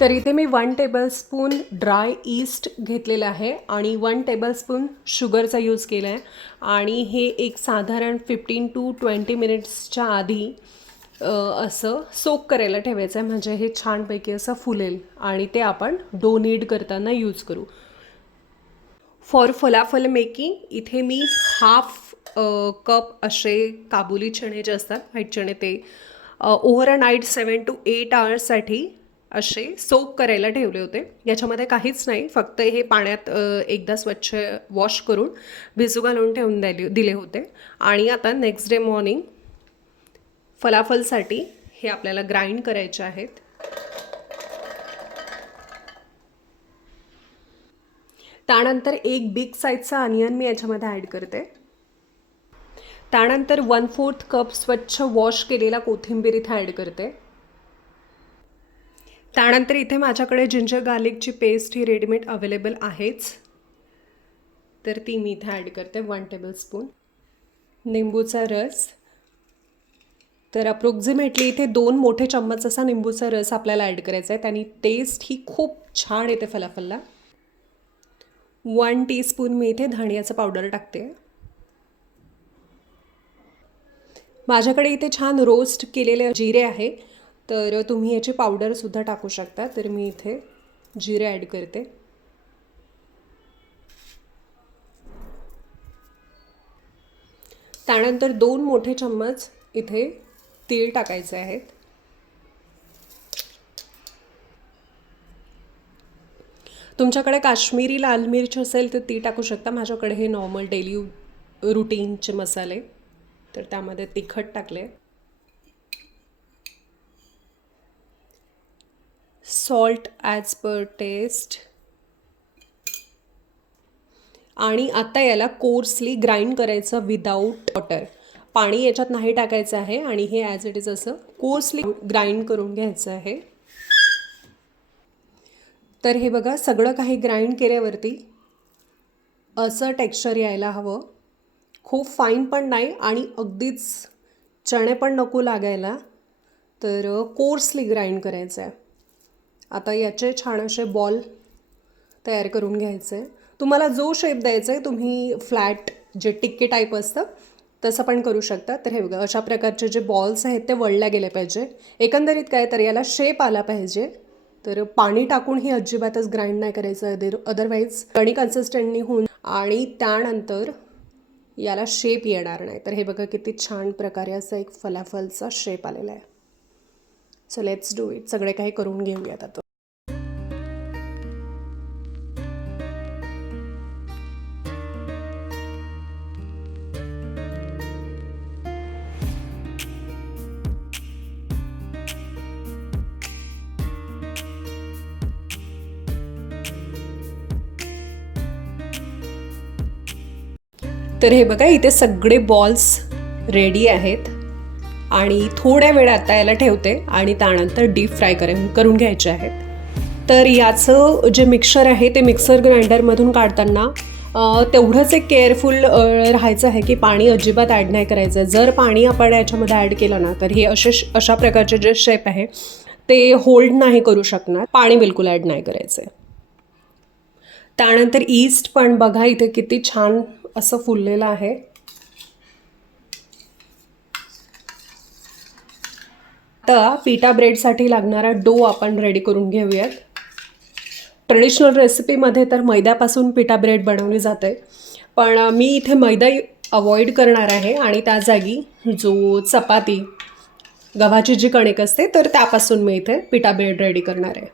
तर इथे मी 1 tablespoon dry east घेतलेलं आहे आणि 1 टेबलस्पून शुगरचा यूज केला आहे आणि हे एक साधारण 15 to 20 मिनिट्सच्या आधी असं सोक करायला ठेवायचं आहे, म्हणजे हे छानपैकी असं फुलेल आणि ते आपण डो नीड करताना यूज करू. फॉर फलाफल मेकिंग इथे मी हाफ कप असे काबुली चणे जे असतात, व्हाईट चणे, ते ओव्हरनाईट 7 to 8 आवर्ससाठी असे सोक करायला ठेवले होते. याच्यामध्ये काहीच नाही, फक्त हे पाण्यात एकदा स्वच्छ वॉश करून भिजू घालून ठेवून दिले होते. आणि आता नेक्स्ट डे मॉर्निंग फलाफलसाठी हे आपल्याला ग्राइंड करायचे आहेत. त्यानंतर एक बिग साईजचा अनियन मी याच्यामध्ये ॲड करते. त्यानंतर 1/4 कप स्वच्छ वॉश केलेला कोथिंबीर इथे ॲड करते. त्यानंतर इथे माझ्याकडे जिंजर गार्लिकची पेस्ट ही रेडीमेड अवेलेबल आहेच, तर ती मी इथे ॲड करते 1 टेबलस्पून. निंबूचा रस, तर अप्रोक्झिमेटली इथे 2 मोठे चम्मच असा निंबूचा रस आपल्याला ॲड करायचा आहे, त्यानी टेस्ट ही खूप छान येते फलाफलला. 1 टीस्पून मी इथे धनियाचं पावडर टाकते. माझ्याकडे इथे छान रोस्ट केलेले जिरे आहे, तर तुम्ही याची पावडरसुद्धा टाकू शकता. तर मी इथे जिरे ॲड करते. त्यानंतर 2 मोठे चम्मच इथे तीळ टाकायचे आहेत. तुमच्याकडे काश्मीरी लाल मिर्च असेल तर ती टाकू शकता. माझ्याकडे हे नॉर्मल डेली रुटीनचे मसाले, तर त्यामध्ये तिखट टाकले. Salt as per taste. आणि आता याला कोर्सली ग्राइंड करायचं विदाऊट वॉटर. पाणी याच्यात नाही टाकायचं आहे आणि हे ॲज इट इज असं कोर्सली ग्राइंड करून घ्यायचं आहे. तर हे बघा, सगळं काही ग्राइंड केल्यावरती असं टेक्स्चर यायला हवं. खूप फाईन पण नाही आणि अगदीच चणे पण नको लागायला, तर कोर्सली ग्राइंड करायचं आहे. आता याचे छान असे बॉल तयार करून घ्यायचे. तुम्हाला जो शेप द्यायचा आहे, तुम्ही फ्लॅट जे टिक्के टाईप असतं तसं पण करू शकता. तर हे बघा, अशा प्रकारचे जे बॉल्स आहेत ते वळल्या गेले पाहिजे. एकंदरीत काय, तर याला शेप आला पाहिजे. तर पाणी टाकून ही अजिबातच ग्राइंड नाही करायचं, अदरवाईज कणी कन्सिस्टंटनी होऊन आणि त्यानंतर याला शेप येणार नाही. तर हे बघा, किती छान प्रकारे असा एक फलाफलचा शेप आलेला आहे. So let's do it. सगळे काही करून घेऊयात आता. तर हे बघा, इथे सगळे बॉल्स रेडी आहेत आणि थोड्या वेळ आता याला ठेवते आणि त्यानंतर डीप फ्राय करून घ्यायचे आहेत. तर याचं जे मिक्सर आहे ते मिक्सर ग्राइंडरमधून काढताना तेवढंच एक केअरफुल राहायचं आहे की पाणी अजिबात ॲड नाही करायचं आहे. जर पाणी आपण याच्यामध्ये ॲड केलं ना, तर हे अशा प्रकारचे जे शेप आहे ते होल्ड नाही करू शकणार. पाणी बिलकुल ॲड नाही करायचं आहे. त्यानंतर ईस्ट पण बघा, इथे किती छान असं फुललेलं आहे. आता पिटा ब्रेडसाठी लागणारा डो आपण रेडी करून घेऊयात. ट्रेडिशनल रेसिपीमध्ये तर मैद्यापासून पिटा ब्रेड बनवली जाते, पण मी इथे मैदा अवॉइड करणार आहे आणि त्या जागी जो चपाती गव्हाची जी कणिक असते तर त्यापासून मी इथे पिटा ब्रेड रेडी करणार आहे.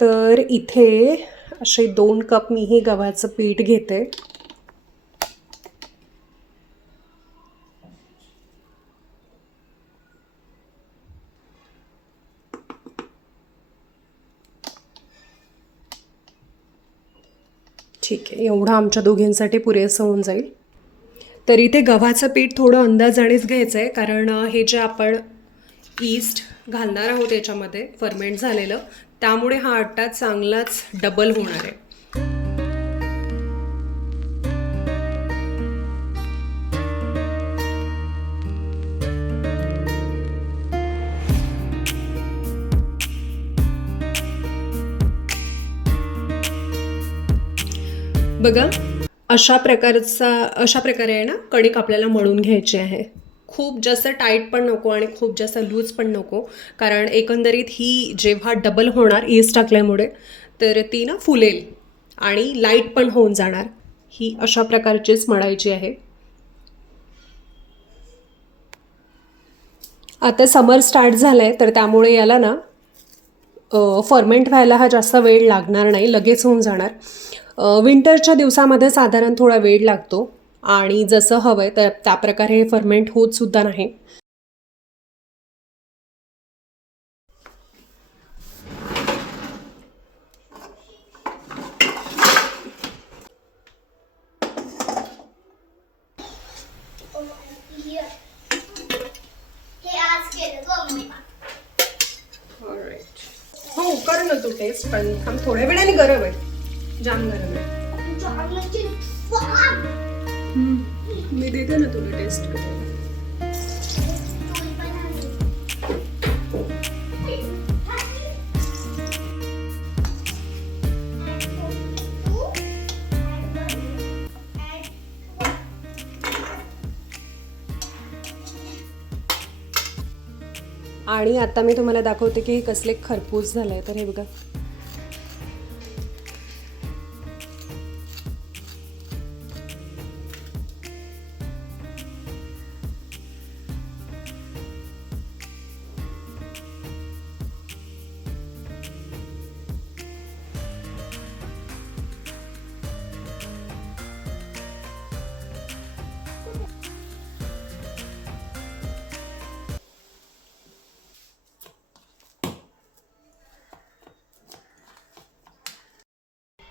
तर इथे असे 2 कप मी हे गव्हाचं पीठ घेते. ठीक आहे, एवढं आमच्या दोघींसाठी पुरेसं होऊन जाईल. तर इथे गव्हाचं पीठ थोडं अंदाजानेच घ्यायचं आहे, कारण हे जे आपण ईस्ट घालणार आहोत याच्यामध्ये फर्मेंट झालेलं, त्यामुळे हा आटा चांगलाच डबल होणार आहे. बघा, अशा प्रकारे आहे ना कणिक आपल्याला मळून घ्यायची आहे. खूप जास्त टाईट पण नको आणि खूप जास्त लूज पण नको, कारण एकंदरीत ही जेव्हा डबल होणार ईस्ट टाकल्यामुळे तर ती ना फुलेल आणि लाईट पण होऊन जाणार. ही अशा प्रकारचीच मळायची आहे. आता समर स्टार्ट झालं आहे तर त्यामुळे याला ना फर्मेंट व्हायला हा जास्त वेळ लागणार नाही, लगेच होऊन जाणार. विंटरच्या दिवसामध्ये साधारण थोडा वेळ लागतो आणि जसं हवं आहे तर त्याप्रकारे हे फर्मेंट होतसुद्धा नाही. हो कर ना तू टेस्ट, पण थांब थोड्या वेळाने गरम आहे, जाम गरम आहे. मी देते ना तुला टेस्ट करायला. आणि आता मी तुम्हाला दाखवते की हे कसले खरपूस झालंय. तर हे बघा,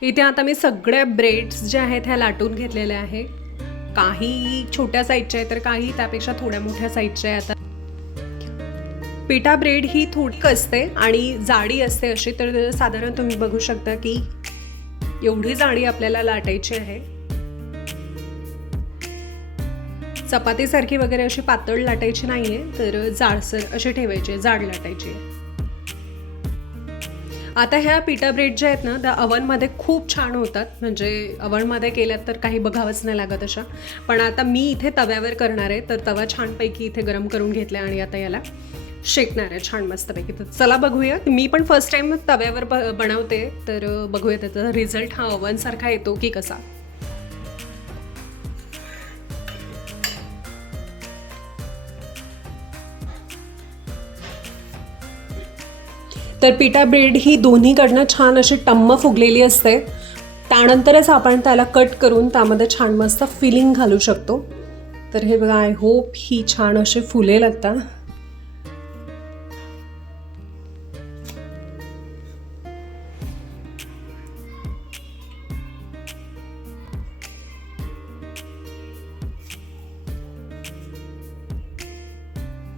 इथे आता मी सगळ्या ब्रेड्स ज्या आहेत ह्या लाटून घेतलेल्या आहे. काही छोट्या साईजच्या आहे तर काही त्यापेक्षा थोड्या मोठ्या साईजच्या आहे. आता पिठा ब्रेड ही थोडी असते आणि जाडी असते अशी, तर साधारण तुम्ही बघू शकता की एवढी जाडी आपल्याला लाटायची आहे. चपातीसारखी वगैरे अशी पातळ लाटायची नाहीये, तर जाडसर अशी ठेवायची, जाड लाटायची. आता ह्या पिठा ब्रेड ज्या आहेत ना त्या अवनमध्ये खूप छान होतात, म्हणजे अवनमध्ये केल्यात तर काही बघावंच नाही लागत अशा. पण आता मी इथे तव्यावर करणार आहे, तर तवा छानपैकी इथे गरम करून घेतला आणि आता याला शेकणार आहे छान मस्तपैकी. तर चला बघूया. मी पण फर्स्ट टाइम तव्यावर बनवते, तर बघूया त्याचा रिझल्ट हा अवनसारखा येतो की कसा. तर पिठा ब्रेड ही दोन्हीकडनं छान अशी टम्म फुगलेली असते. त्यानंतरच आपण त्याला कट करून त्यामध्ये छान मस्त फिलिंग घालू शकतो. तर हे बघा, आय होप ही छान अशी फुलेल आता.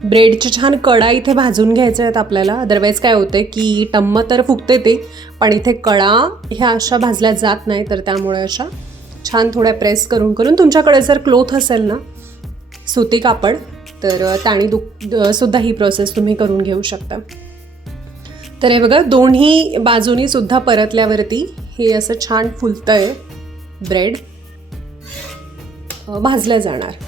ब्रेडची छान कडा इथे भाजून घ्यायच्या आहेत आपल्याला, अदरवाईज काय होते की टम्म तर फुगते ते, पण इथे कडा ह्या अशा भाजल्या जात नाही. तर त्यामुळे अशा छान थोड्या प्रेस करून करून, तुमच्याकडे जर क्लोथ असेल ना सुती कापड तर त्याने सुद्धा ही प्रोसेस तुम्ही करून घेऊ शकता. तर हे बघा, दोन्ही बाजूनी सुद्धा परतल्यावरती हे असं छान फुलतंय ब्रेड, भाजल्या जाणार.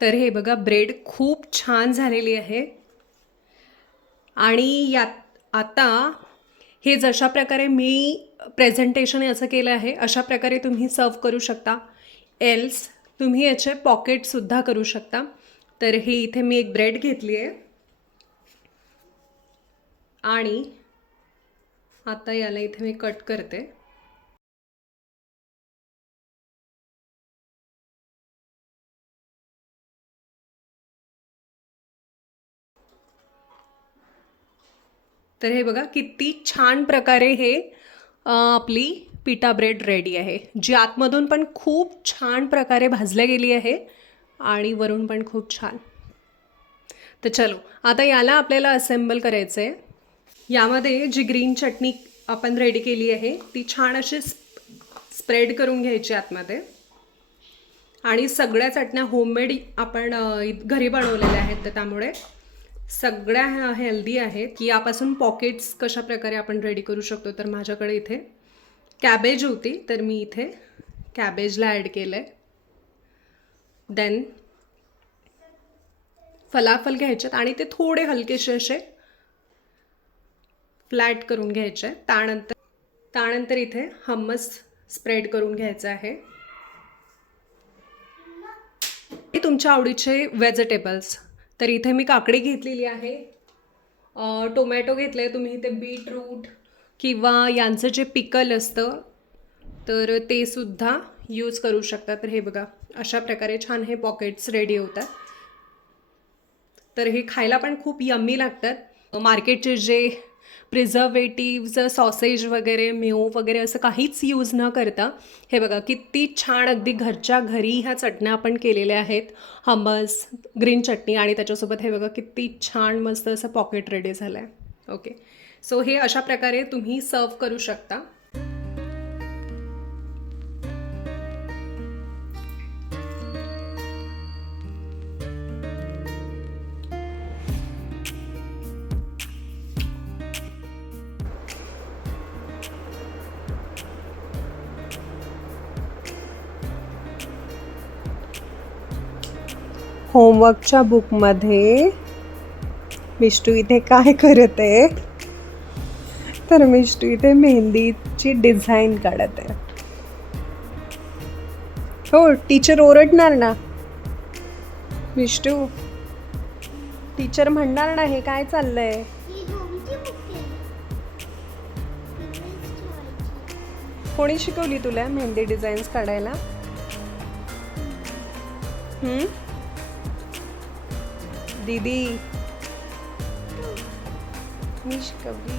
तर हे बघा, ब्रेड खूप छान झालेली आहे. आणि यात आता हे जशा प्रकारे मी प्रेझेंटेशन याचं केलं आहे अशा प्रकारे तुम्ही सर्व करू शकता. एल्स तुम्ही याचे पॉकेटसुद्धा करू शकता. तर हे इथे मी एक ब्रेड घेतली आहे आणि आता याला इथे मी कट करते. तर हे बघा किती छान प्रकारे हे आपली पिटा ब्रेड रेडी आहे, जी आतमधून पण खूप छान प्रकारे भाजल्या गेली आहे आणि वरून पण खूप छान. तर चलो आता याला आपल्याला असेंबल करायचं आहे. यामध्ये जी ग्रीन चटणी आपण रेडी केली आहे ती छान अशी स्प्रेड करून घ्यायची आतमध्ये. आणि सगळ्या चटण्या होममेड आपण घरी बनवलेल्या आहेत, तर त्यामुळे सगळ्या हेल्दी आहेत की यापासून पॉकेट्स कशा प्रकारे आपण रेडी करू शकतो. तर माझ्याकडे इथे कॅबेज होती, तर मी इथे कॅबेजला ॲड केलं आहे. देन फलाफल घ्यायच्यात आणि ते थोडे हलकेसे असे फ्लॅट करून घ्यायचे. त्यानंतर इथे हम्मस स्प्रेड करून घ्यायचं आहे. तुमच्या आवडीचे व्हेजिटेबल्स, तर इथे मी काकडी घेतलेली आहे, टोमॅटो घेतलं आहे. तुम्ही इथे बीटरूट किंवा यांचं जे पिकल असतं तर ते सुद्धा यूज करू शकता. तर हे बघा अशा प्रकारे छान हे पॉकेट्स रेडी होतात. तर हे खायला पण खूप यम्मी लागतात. मार्केटचे जे प्रिझर्वेटिव्ज, सॉसेज वगैरे, मेयो वगैरे असं काहीच यूज न करता हे बघा किती छान अगदी घरच्या घरी ह्या चटण्या आपण केलेल्या आहेत. हमस, ग्रीन चटणी आणि त्याच्यासोबत हे बघा किती छान मस्त असं पॉकेट रेडी झालं आहे. ओके, सो हे अशा प्रकारे तुम्ही सर्व करू शकता. होमवर्कच्या बुकमध्ये मिष्टू इथे काय करत आहे, तर मिष्टू इथे मेहंदीची डिझाईन काढत आहे. हो, टीचर ओरडणार ना. मिष्टू, टीचर म्हणणार ना हे काय चाललंय. कोणी शिकवली तुला मेहंदी डिझाईन्स काढायला? दीदी मी शिकवली.